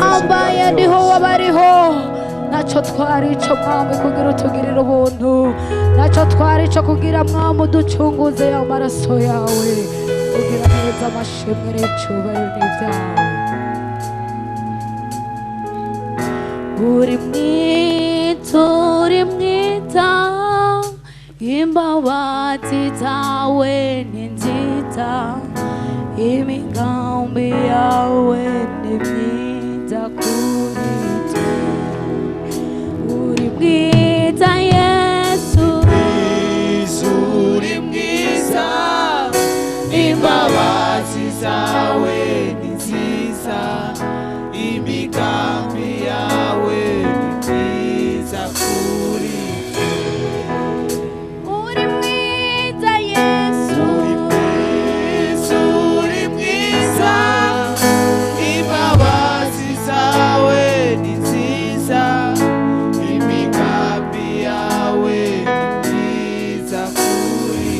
hambaye ndiho wabariho naco twari ico mwami kugira utugirira ubuntu naco twari ico kugira mwami uducunguze amaraso yawe kugira neza amashimwe n'icubahiro n'ivyawe uri mwita imbabazi zawe ni nziza imigambi yawe ni myiza kuri twe uri mwiza Yesu uri mwiza imbabazi zawe ni nziza imigambi yawe ni myiza kuri uri mwiza Yesu uri mwiza imbabazi zawe ni nziza imigambi yawe ni myiza kuri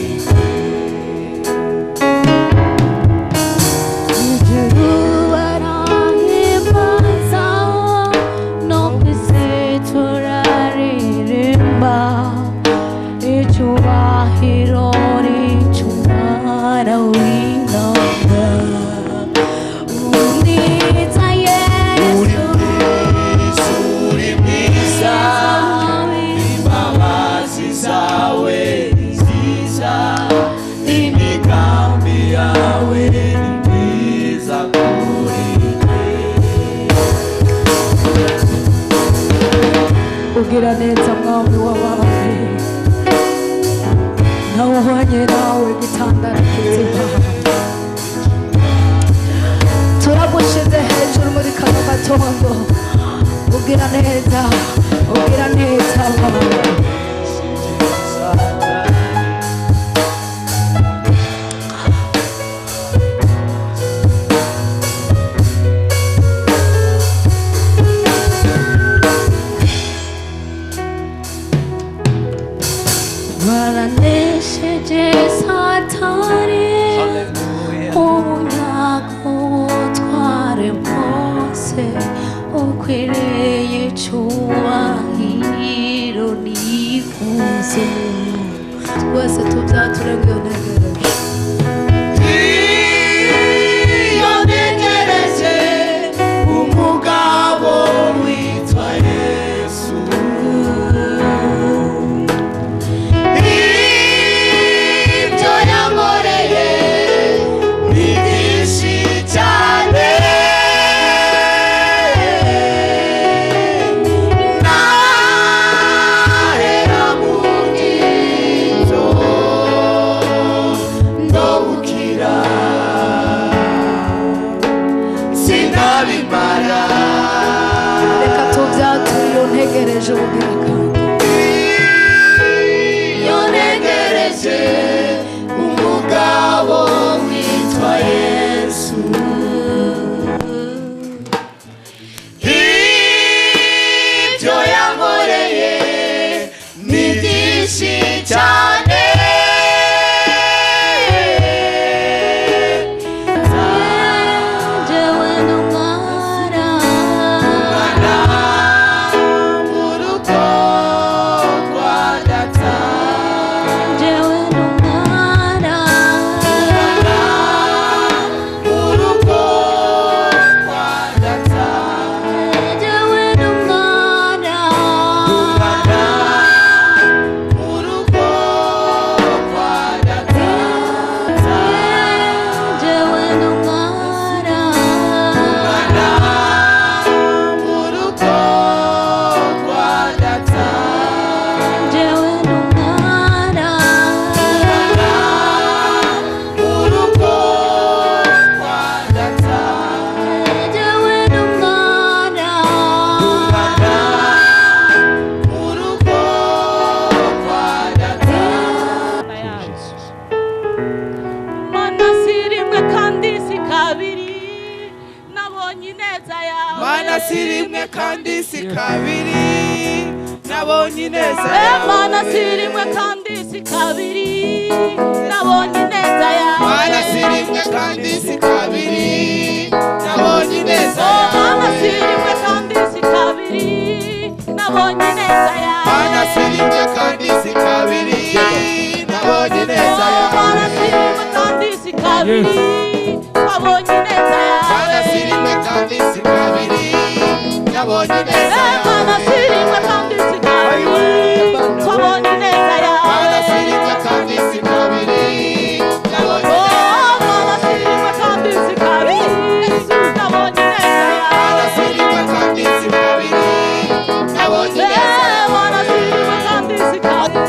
ijuru barahimbaza no kwisi turaririmba icyubahiro n'icumara w'intanga umwiza Yesu uri mwiza imbabazi zawe ni nziza imigambi yawe ni myiza kuri ugira neza mwami w'abami nawe uhwanye nawe gitandara kizima turagushize hejuru muri kano gatondo ugira neza mwami waranesheje satani ubunyago utware bwose ukwiriye icyubahiro n'ikuzo twese tubyature ngo iyo ntegereje umugabo witwa Yesu ibyo yankoreye ni byinshi cyane nahera mu ngiro ndobukira sinabimara reka tubyature iyo ntegereje ubugira kandi iyo ntegereje umugabo witwa Yesu ibyo yankoreye ni byinshi cyane jewe n'umwana mu rugo rwa data jewe n'umwana mu rugo rwa data jewe n'umwana mu rugo rwa data jewe n'umwana mu rugo rwa data jewe n'umwana mu rugo rwa data jewe n'umwana mu rugo rwa data Mana si rimwe kandi si kabiri nabonye ineza yawe Mana si rimwe kandi si kabiri nabonye ineza Mana si yawe rimwe kandi si kabiri nabonye ineza yawe Mana si rimwe kandi si kabiri nabonye ineza Mana si yawe rimwe kabiri twabonye neza yawe Mana sirimwe kandi si kabiri nabonye neza yawe Mana sirimwe kandi si kabiri twabonye neza yawe Mana sirimwe kandi si kabiri nabonye Mana sirimwe kandi si kabiri twabonye neza yawe Mana sirimwe kandi si kabiri nabonye neza Mana sirimwe kandi si kabiri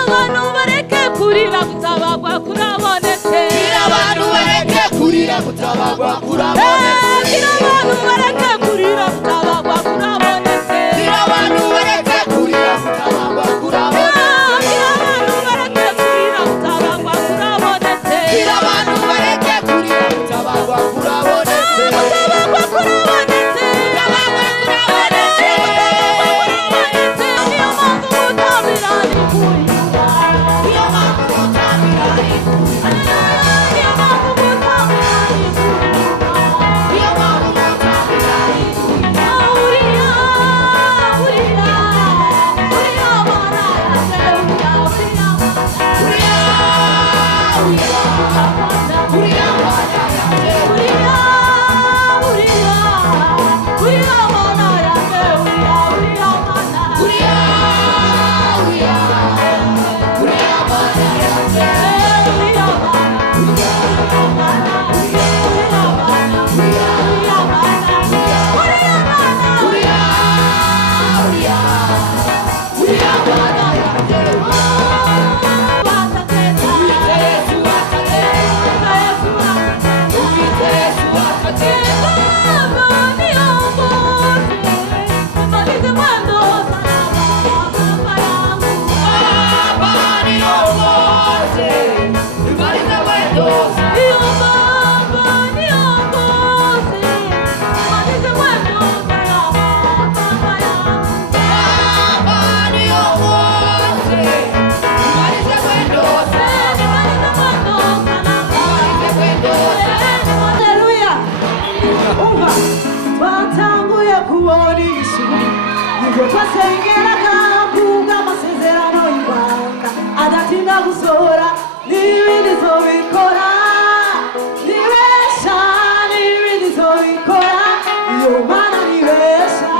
Abantu bareke kurira gutabagwa kurabonetse abantu bareke kurira gutabagwa kurabonetse abantu bareke kurira gutabagwa kurabonetse abantu bareke kurira gutabagwa kurabonetse abantu bareke kurira gutabagwa kurabonetse abantu bareke kurira gutabagwa kurabonetse gutabagwa kurabonetse gutabagwa kurabonetse niyo mpamvu mutabira ni kurira niyo mpamvu mutabira ari niyo mpamvu mutabira ni kurira niyo mpamvu mutabira ari uriya mana yanjye uriya uriya mana yanjye Haleluya. Umva twatanguye kubona ibisubi nibwo twasengeraga kubw'amasezerano y'Imana adatinda gusohora n'ibindi zobikora nibesha n'ibindi zobikora iyo Mana nibesha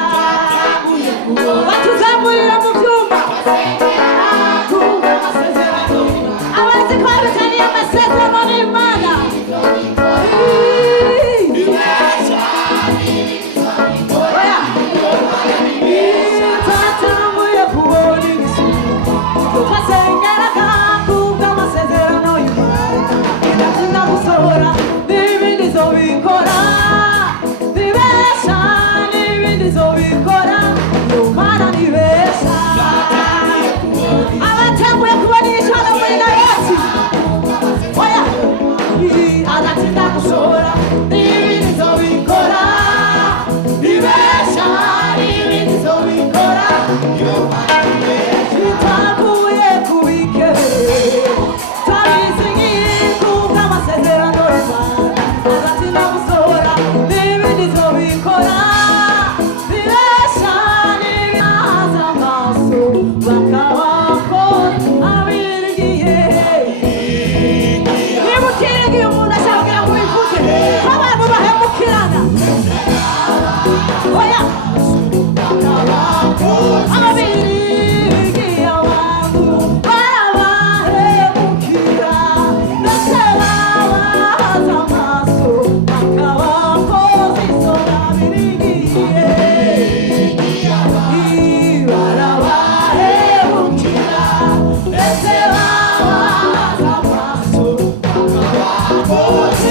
batuzamurira mu byuma kubw'amasezerano abazi ko bitaniye amasezerano n'Imana twatanguye kubona ibisubi twasengeraga kubw'amasezerano y'Imana idatinda gusohora n'ibindi zobikora nibesha n'ibindi zobikora iyo Mana nibesha abatanguye kubona ibishaka muri Naoth oya adatinda gusohora n'ibindi zobikora nibesha n'ibindi zobikora twavuye kubikebe twabisingiye kubw'amasezerano y'Imana adatinda gusohora n'ibindi zobikora nibesha n'ibindi aza amaso bakabako abirigiye niba utirigiye umuntu ashaka ngo wivuge ko abantu bahemukirana oya abirigiye abantu barabahemukira ndetse babahaza amaso bakabakoza isoni abirigiye barabahemukira ndetse babahaza amaso bakabakoza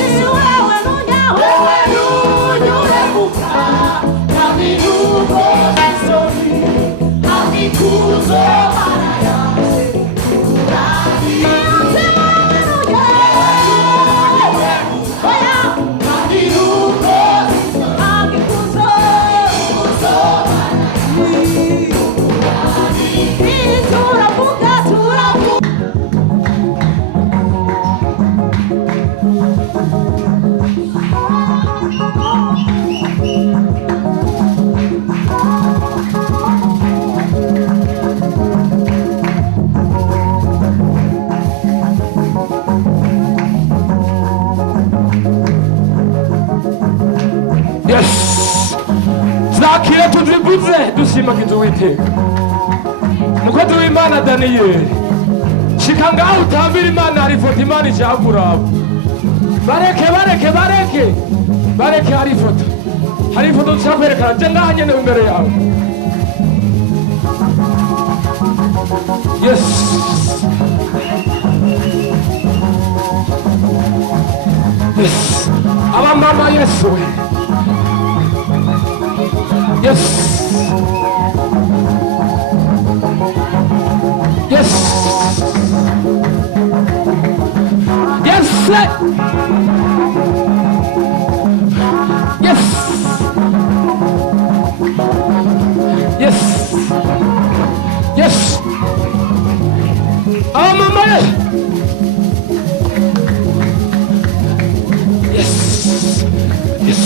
wewe nunyuremuka kandi nukoza isoni amikuzo Mana yanjye ikurangire oya kandi nukoza isoni amikuzo turavuga tuze dushimagiza Uwiteka. Umukozi w'Imana Daniyeli, shika ngaho utambira Imana, hari ifoto Imana icaguraba. Bareke hari ifoto. Hari ifoto dushaka kwerekana, je ngaha nyene imbere yawe. Yes. Yes. Aba mama Yesu. Yes. Yes. Yes. Yes. Yes. Yes. Aba mama Yes. Yes.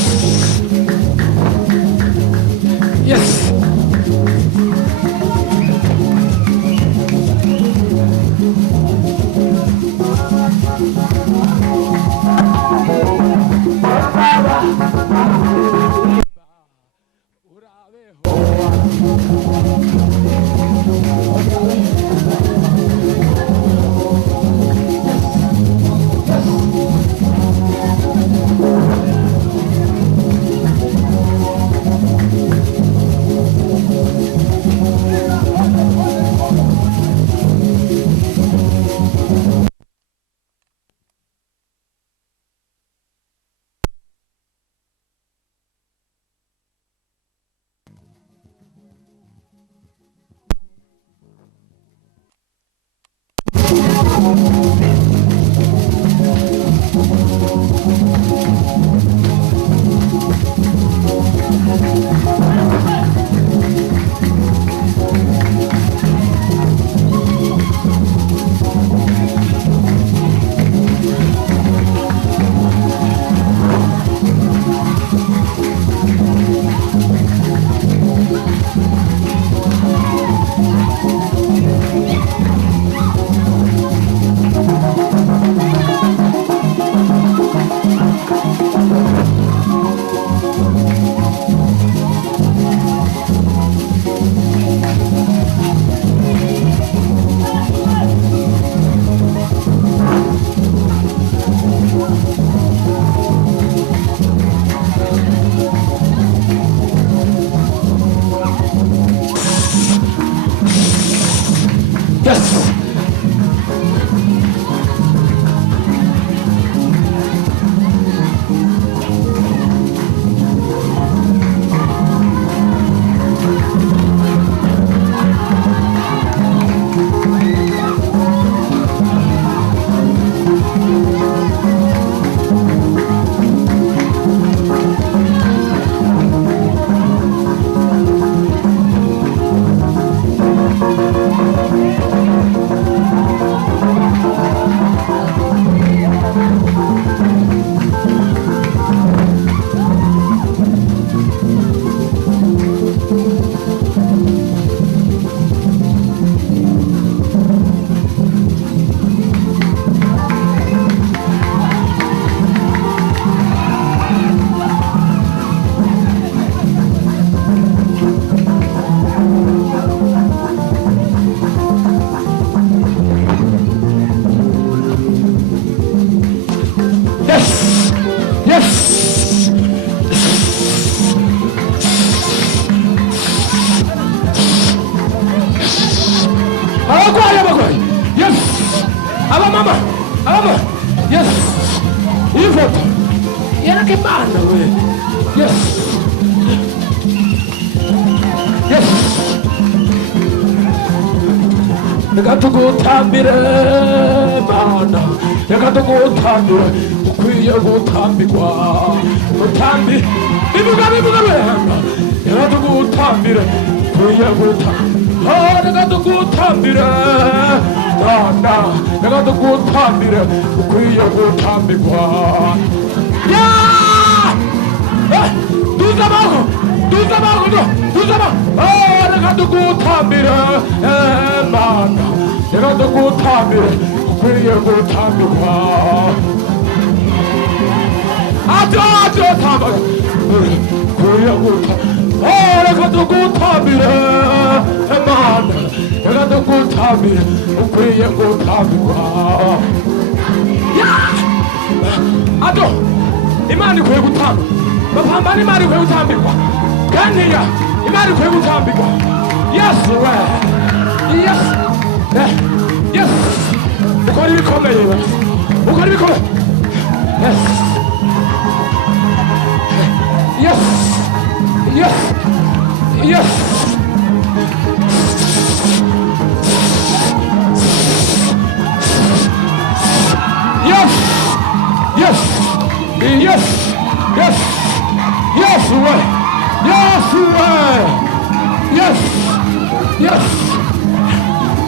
Yes. Yes. Ifoto. Yereke Imana we. Yes. Yes. Reka tugutambire Mana. Reka tugutambire. Ukwiye gutambirwa. Utambi. Bivuga wehanga. Reka tugutambire. Ukwiye gutambirwa. Reka tugutambire. Mana. Reka tugutambire. Ukwiye gutambirwa. Duza amaboko. Reka tugutambire Mana. Reka tugutambire. Ukwiye gutambirwa. Ajo tamba. Ukwiye gutambirwa. reka tugutambire Imana reka tugutambire ukwiye gutambirwa ado Imana ikwiye gutambirwa bapambana Imana ikwiye gutambirwa kantiya Imana ikwiye gutambirwa Yesu we Yes Yes ukora ibikomeye ukora ibikomeye Yes Yes Yes Yes Yes Yes Yes Yes Yes way Yes way Yes Yes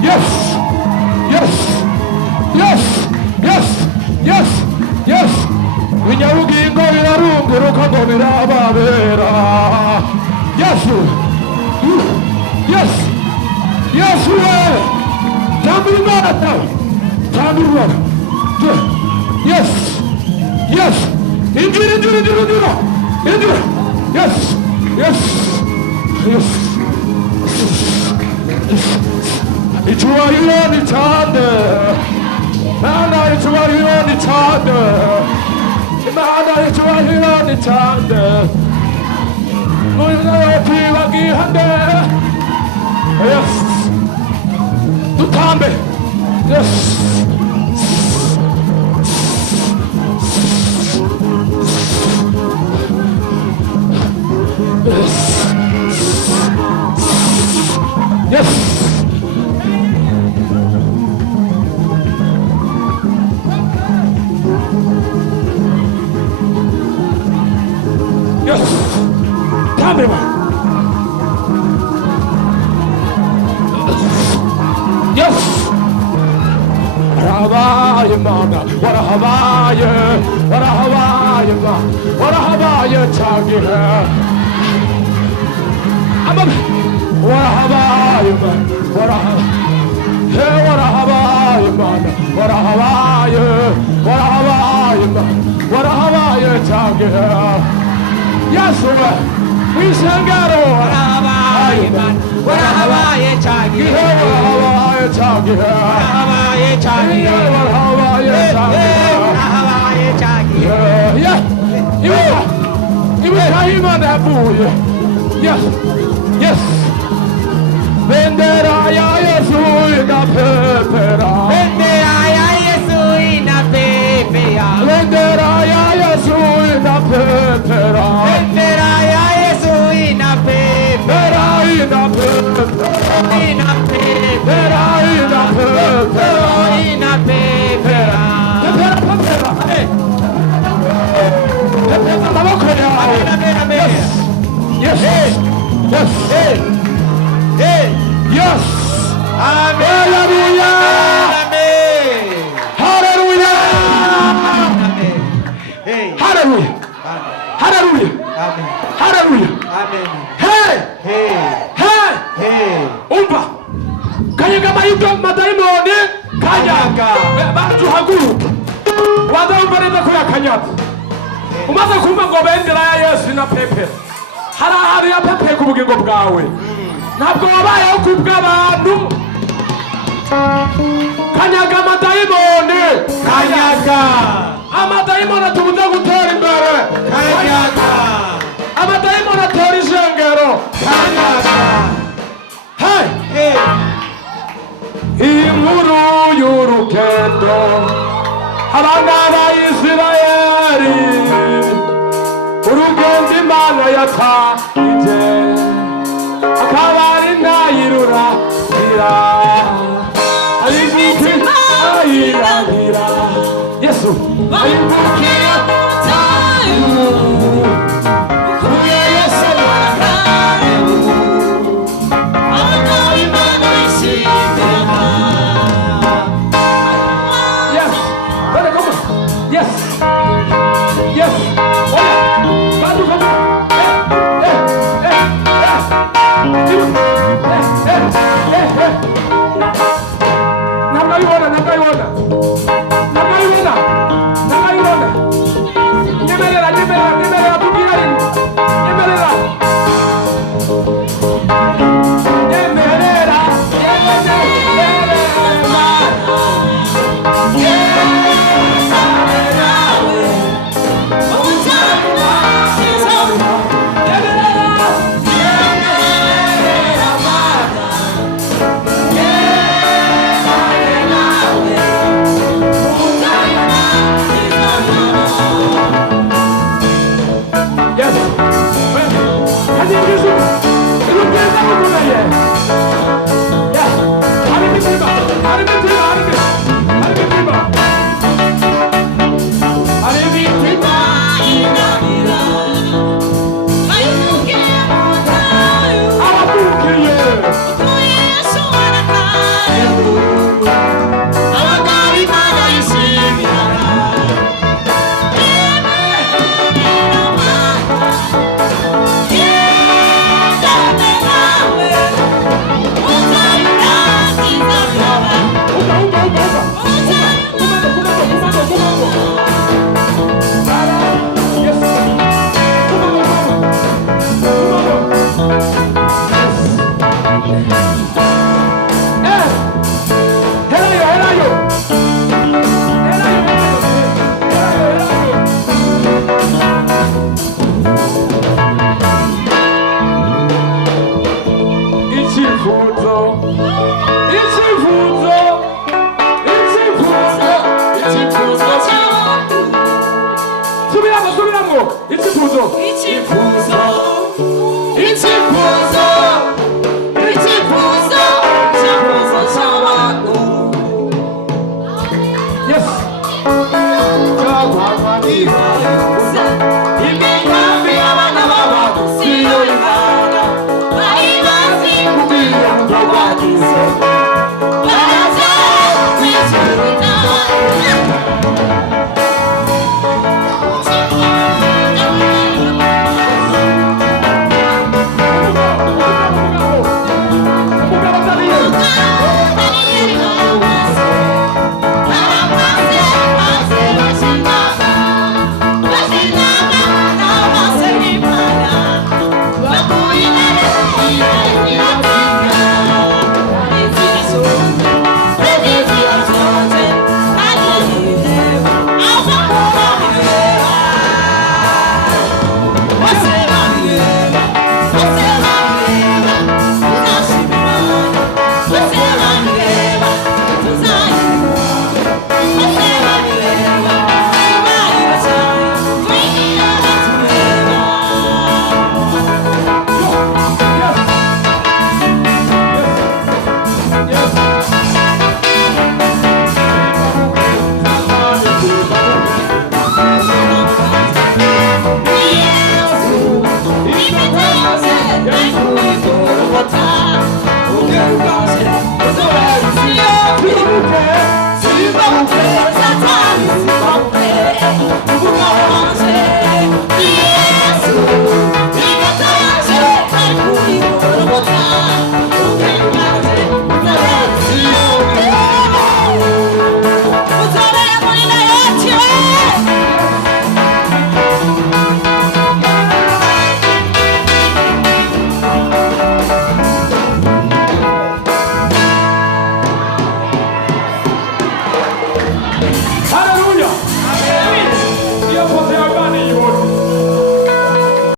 Yes Yes Yes Yes Yes Yes Binyabugingo birarunguruka ngo birababera Yesu Yes Yes way Tambira Imana Tambira Yes Yes Indira Yes Yes Yes Icyubahiro ni cyane Imana icyubahiro ni cyane Imana icyubahiro ni cyane Naoth bagihande Yes dutambe Yes Yes Yes Tambe man Yes Warahabaye mana Warahabaye man Warahabaye chagihe Amabe Warahabaye man Warahabaye man Warahabaye chagihe Yesu Wisangaro Warahabaye man Warahabaye chagihe Warahabaye chagihe Warahabaye chagihe Warahabaye chagihe Yeah Ibuka Imana yavuye Yes Yes Bendera ya Yesu inapepera Bendera ya Yesu inapepea Bendera ya Yesu inapepera Bendera ya Yesu inapepea Inapepera Inapepea Inapepea Pepera Pepera maboko yawe Yes Yes Yes Amen Hallelujah Amen Hallelujah Hey Hallelujah Hallelujah Amen Hallelujah Amen Hey Hey Hey Hey Umva Kanyaga mayibwa madaimoni kanyaga Batu haguruka Wadumva neza ko yakanyaga Umaze kumva ngo bendera ya Yesu inapepera Hari ya pepe ku bugingo bwawe Ntabwo wabayeho kubw'abantu Kanyaga amadayimoni Kanyaga Amadayimoni atubuza gutera imbere Kanyaga Amadayimoni atera ijengero Kanyaga Hey Hey Inkuru y'urugendo Abana b'Isirayeli Urugendo Imana yata